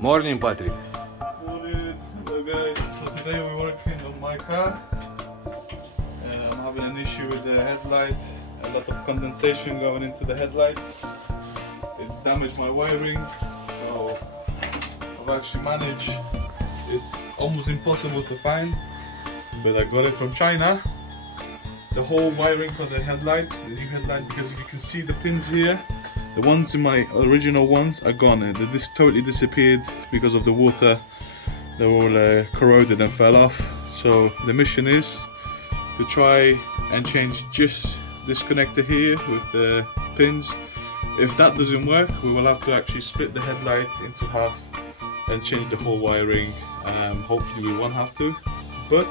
Morning, Patryk. Morning. Hello guys. So today we're working on my car. I'm having an issue with the headlight. A lot of condensation going into the headlight. It's damaged my wiring. So I've actually managed. It's almost impossible to find, but I got it from China. The whole wiring for the headlight, the new headlight, because you can see the pins here. The ones in my original ones are gone. They totally disappeared because of the water. They were all corroded and fell off. So the mission is to try and change just this connector here with the pins. If that doesn't work, we will have to actually split the headlight into half and change the whole wiring. Hopefully we won't have to, but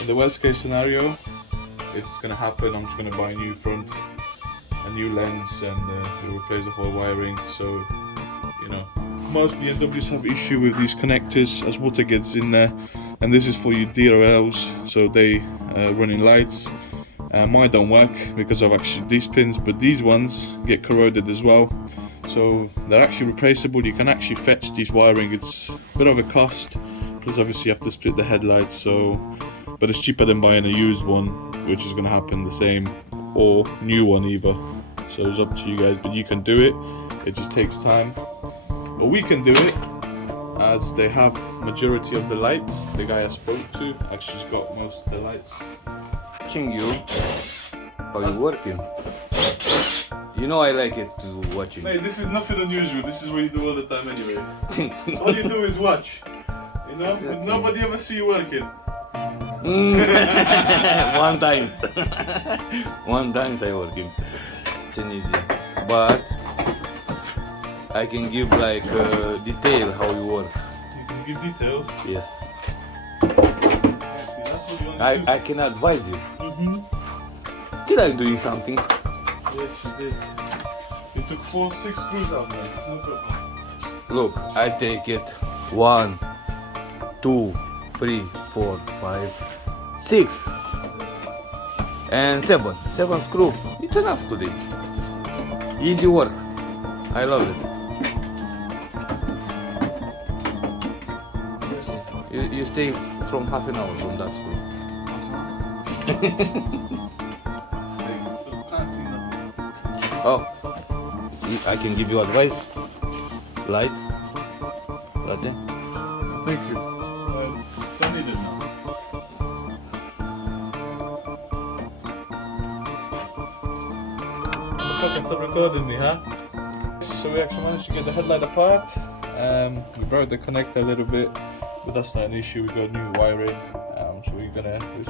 in the worst case scenario, it's gonna happen. I'm just gonna buy a new front, a new lens, and we'll replace the whole wiring. So, you know, most BMWs have issue with these connectors as water gets in there, and this is for your DRLs, so they running lights. Mine don't work because of actually these pins, but these ones get corroded as well. So they're actually replaceable. You can actually fetch these wiring. It's a bit of a cost, plus obviously you have to split the headlights. So, but it's cheaper than buying a used one, which is going to happen the same, or new one either. So it's up to you guys, but you can do it. It just takes time. But we can do it, as they have majority of the lights. The guy I spoke to actually's got most of the lights. Watching you, how you working? You know I like it to watching. Mate, this is nothing unusual. This is what you do all the time anyway. All you do is watch. You know, Okay. Nobody ever see you working. One time. One time I working. Tunisia. But I can give like detail how you work. You can give details. Yes. That's what you want to do. I can advise you. Mm-hmm. Still I'm doing something. Yes, you did. You took 6 screws out, man. No problem. Look, I take it 1, 2, 3, 4, 5, 6 and 7 screw. It's enough today. Easy work. I love it. You stay from half an hour from that screw. Can't see nothing. Oh, I can give you advice. Lights. Latte. Thank you. Don't need it now. Fucking stop recording me, huh? So we actually managed to get the headlight apart. We broke the connector a little bit, but that's not an issue. We got new wiring. So we're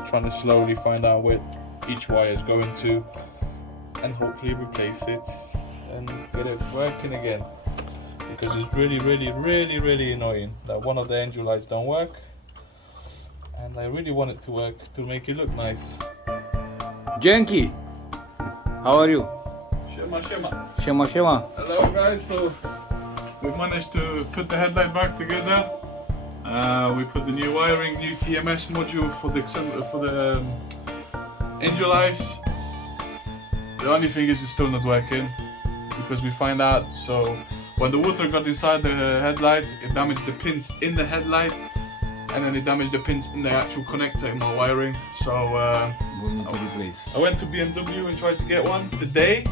trying to slowly find out where each wire is going to, and hopefully replace it and get it working again. Because it's really annoying that one of the engine lights don't work, and I really want it to work to make it look nice. Jenki, how are you? Shema. Shema Shema. Hello guys, so we've managed to put the headlight back together. We put the new wiring, new TMS module for the angel lights. The only thing is it's still not working, because we find out, so when the water got inside the headlight, it damaged the pins in the headlight, and then it damaged the pins in the actual connector in my wiring. So We need to replace. I went to BMW and tried to get one today.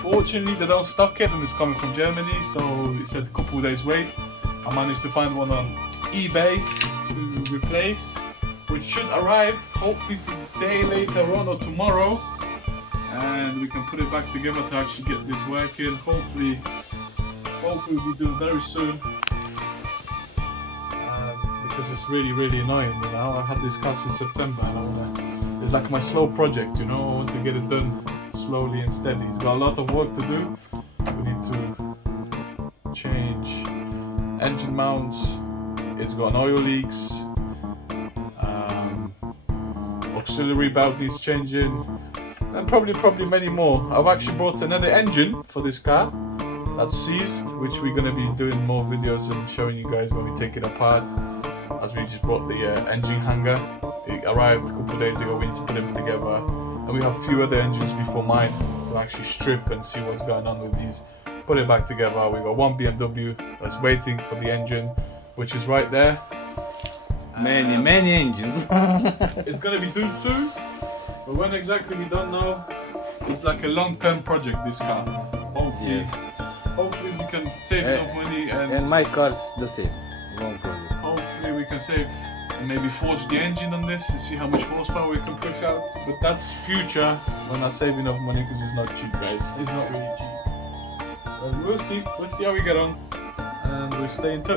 Fortunately, they don't stock it, and it's coming from Germany, so it said a couple of days wait. I managed to find one on eBay to replace, which should arrive hopefully today, later on, or tomorrow, and we can put it back together to actually get this working. Hopefully we do it very soon, because it's really annoying. You know, I had this car since September, and it's like my slow project. You know, I want to get it done slowly and steady. It's got a lot of work to do. We need to change engine mounts. It's got oil leaks. Auxiliary belt needs changing, and probably many more. I've actually brought another engine for this car that's seized, which we're going to be doing more videos and showing you guys when we take it apart, as we just brought the engine hanger. It arrived a couple of days ago. We need to put them together, and we have a few other engines before mine to actually strip and see what's going on with these. put it back together. We got one BMW that's waiting for the engine, which is right there. Many engines. It's gonna be done soon, but when exactly we don't know. It's like a long-term project, this car. Hopefully, Yes. hopefully we can save enough money And my car's the same. Long project. hopefully we can save and maybe forge the engine on this and see how much horsepower we can push out. But that's future when I save enough money because it's not cheap, guys. It's not really cheap. But we'll see. Let's see how we get on, and we'll stay in touch.